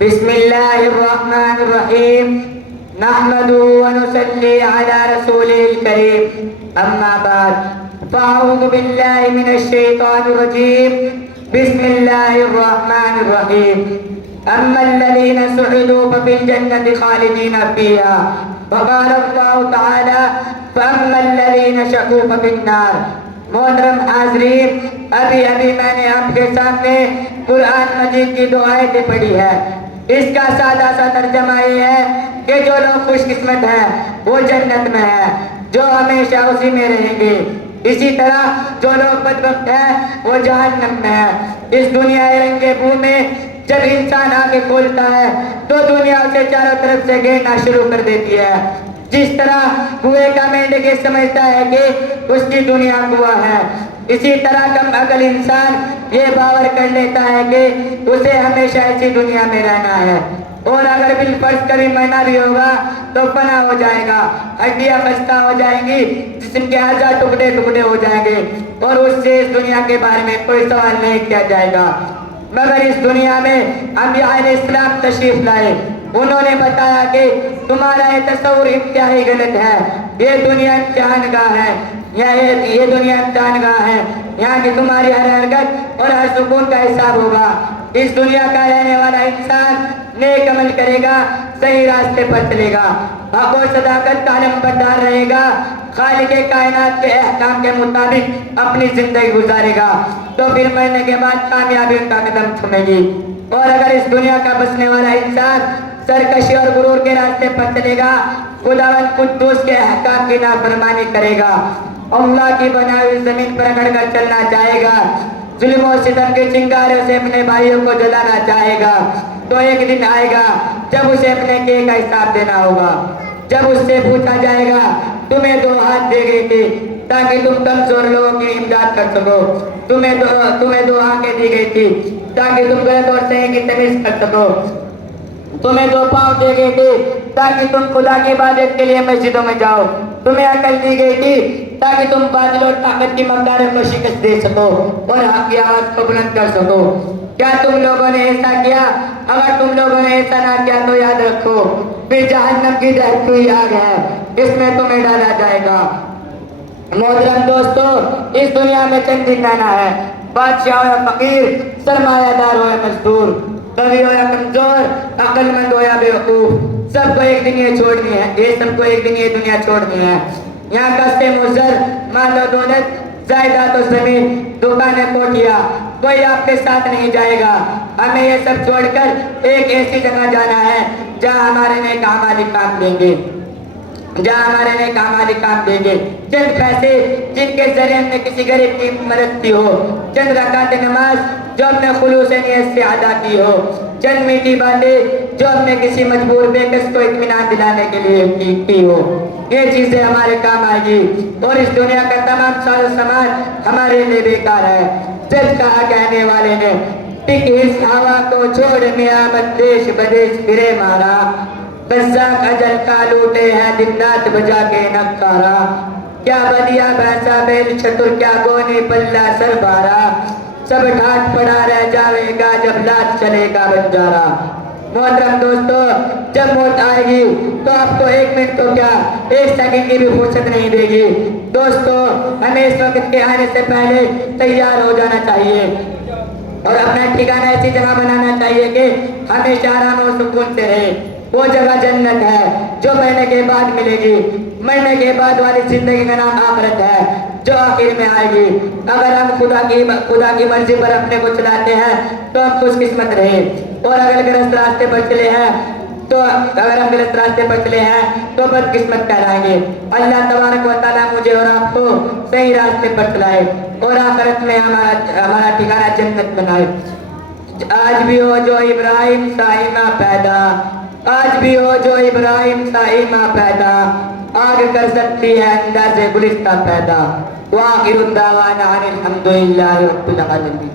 بسم الله الرحمن الرحيم نحمده ونصلي على رسوله الكريم أما بعد فأعوذ بالله من الشيطان الرجيم بسم الله الرحمن الرحيم أما الذين سعدوا ففي الجنة خالدين فيها وقال الله تعالى فأما الذين شقوا ففي النار. محترم حاضرین، ابھی میں نے آپ کے سامنے قرآن مجید کی دو آیتیں پڑھی ہے. اس کا سادہ سا ترجمہ یہ ہے کہ جو لوگ خوش قسمت ہیں وہ جنت میں ہیں، جو ہمیشہ اسی میں رہیں گے. اسی طرح جو لوگ بدبخت ہیں وہ جہنم میں ہیں. اس دنیا رنگے بو میں جب انسان آنکھیں کھولتا ہے تو دنیا اسے چاروں طرف سے گھیرنا شروع کر دیتی ہے. جس طرح کنویں کا مینڈک یہ سمجھتا ہے کہ اس کی دنیا کنواں ہے، اسی طرح کم عقل انسان یہ باور کر لیتا ہے کہ اسے ہمیشہ ایسی دنیا میں رہنا ہے، اور اگر بالفرض کبھی مرنا بھی ہوگا تو فنا ہو جائے گا، ہڈیاں خستہ ہو جائیں گی، جسم کے اعضاء ٹکڑے ٹکڑے ہو جائیں گے، اور اس سے اس دنیا کے بارے میں کوئی سوال نہیں کیا جائے گا. مگر اس دنیا میں انبیاء علیہ السلام تشریف لائے. انہوں نے بتایا کہ تمہارا یہ تصور انتہائی غلط ہے. یہ دنیا امتحان گاہ ہے، یہ دنیا امتحان گاہ ہے. یہاں کی تمہاری ہر حرکت اور ہر سکون کا حساب ہوگا. اس دنیا کا رہنے والا انسان نیک عمل کرے گا، صحیح راستے پر چلے گا، حق و صداقت کا علم بردار رہے گا، خالق کائنات کے احکام کے مطابق اپنی زندگی گزارے گا، تو پھر مرنے کے بعد کامیابی کا قدم تھمے گی. اور اگر اس دنیا کا بسنے والا انسان سرکشی اور غرور کے راستے پر چلے گا، خداوند قدوس کے احکام کی نافرمانی کرے گا، اللہ کی بنائی ہوئی زمین پر اکڑ کر چلنا چاہے گا، ظلم و ستم کے چنگاروں سے اپنے بھائیوں کو جلانا چاہے گا، تو ایک دن آئے گا جب اسے اپنے کیے کا حساب دینا ہوگا. جب اس سے پوچھا جائے گا تمہیں دو ہاتھ دے گئی تھی تاکہ تم کمزور لوگوں کی امداد کر سکو، تمہیں دو آنکھیں دی گئی تھی تاکہ تم غلط اور صحیح کی تمیز کر سکو، تمہیں دو پاؤں دے گئی تھی تاکہ تم خدا کی عبادت کے لیے مسجدوں میں جاؤ، تمہیں عقل دی گئی تھی تاکہ تم بادل اور طاقت کی مقداروں کو شکست دے سکو اور حق کی آواز کو بلند کر سکو. کیا تم لوگوں نے ایسا کیا؟ اگر تم لوگوں نے ایسا نہ کیا تو یاد رکھو پھر جہنم کی دہتی ہوئی آگ ہے، اس میں تمہیں ڈالا جائے گا. محترم دوستو، اس دنیا میں چند دن رہنا ہے. بادشاہ ہو یا فقیر، سرمایہ دار ہو یا مزدور، قوی ہو یا کمزور، عقل مند ہو یا بیوقوف، سب کو ایک دن یہ چھوڑنی ہے. سب کو ایک دن یہ دنیا چھوڑنی ہے. یہاں کستے مزر، مال و دولت، جائیداد و زمین، دکانیں کوٹھیاں، کوئی آپ کے ساتھ نہیں جائے گا. ہمیں یہ سب چھوڑ کر ایک ایسی جگہ جانا ہے جہاں ہمارے نیک اعمال کام دیں گے، چند پیسے جن کے ذریعے ہم نے کسی غریب کی مدد کی ہو، چند رکعت نماز جو ہم نے خلوص نیت سے ادا کی ہو، چند میٹھی باتیں جو ہم نے کسی مجبور بے کس کو اطمینان دلانے کے لیے کی ہو. یہ چیزیں ہمارے کام آئے گی، اور اس دنیا کا تمام ساز و سامان ہمارے لیے بیکار ہے. جب کہا کہنے والے نے ٹک اس ہوا کو چھوڑ میاں مت دیش بدیش پھرے مارا، قزاق اجل کا لوٹے ہے دن رات بجا کے نکارا، کیا بدیا بھینسا بیل چتر کیا گونی پلہ سر بارا، سب ڈھاٹ پڑا رہ جاوے گا جب لات چلے گا بنجارا. محترم دوستو، جب موت آئے گی تو آپ کو ایک منٹ تو کیا ایک سیکنڈ کی بھی فرصت نہیں دے گی. دوستو، ہمیں اس وقت کے آنے سے پہلے تیار ہو جانا چاہیے اور اپنا ٹھکانہ ایسی جگہ بنانا چاہیے کہ ہمیشہ آرام اور سکون سے رہے. وہ جگہ جنت ہے جو مرنے کے بعد ملے گی. مرنے کے بعد والی زندگی کا نام آخرت ہے جو آخر میں آئے گی. اگر ہم خدا کی مرضی پر اپنے کو چلاتے ہیں تو ہم خوش قسمت رہے، اور اگر ہم غلط راستے پر چلے ہیں تو بد قسمت کہلائیں گے. اللہ تبارک و تعالیٰ مجھے اور آپ کو صحیح راستے پر چلائے اور آخرت میں ہمارا ٹھکانہ جنت بنائے. آج بھی ہو جو ابراہیم سا ایماں پیدا، آج بھی ہو جو ابراہیم سا ایماں پیدا، آگ کر سکتی ہے انداز گلستہ پیدا. وآخر الدعوانا ان الحمدللہ رب العالمین.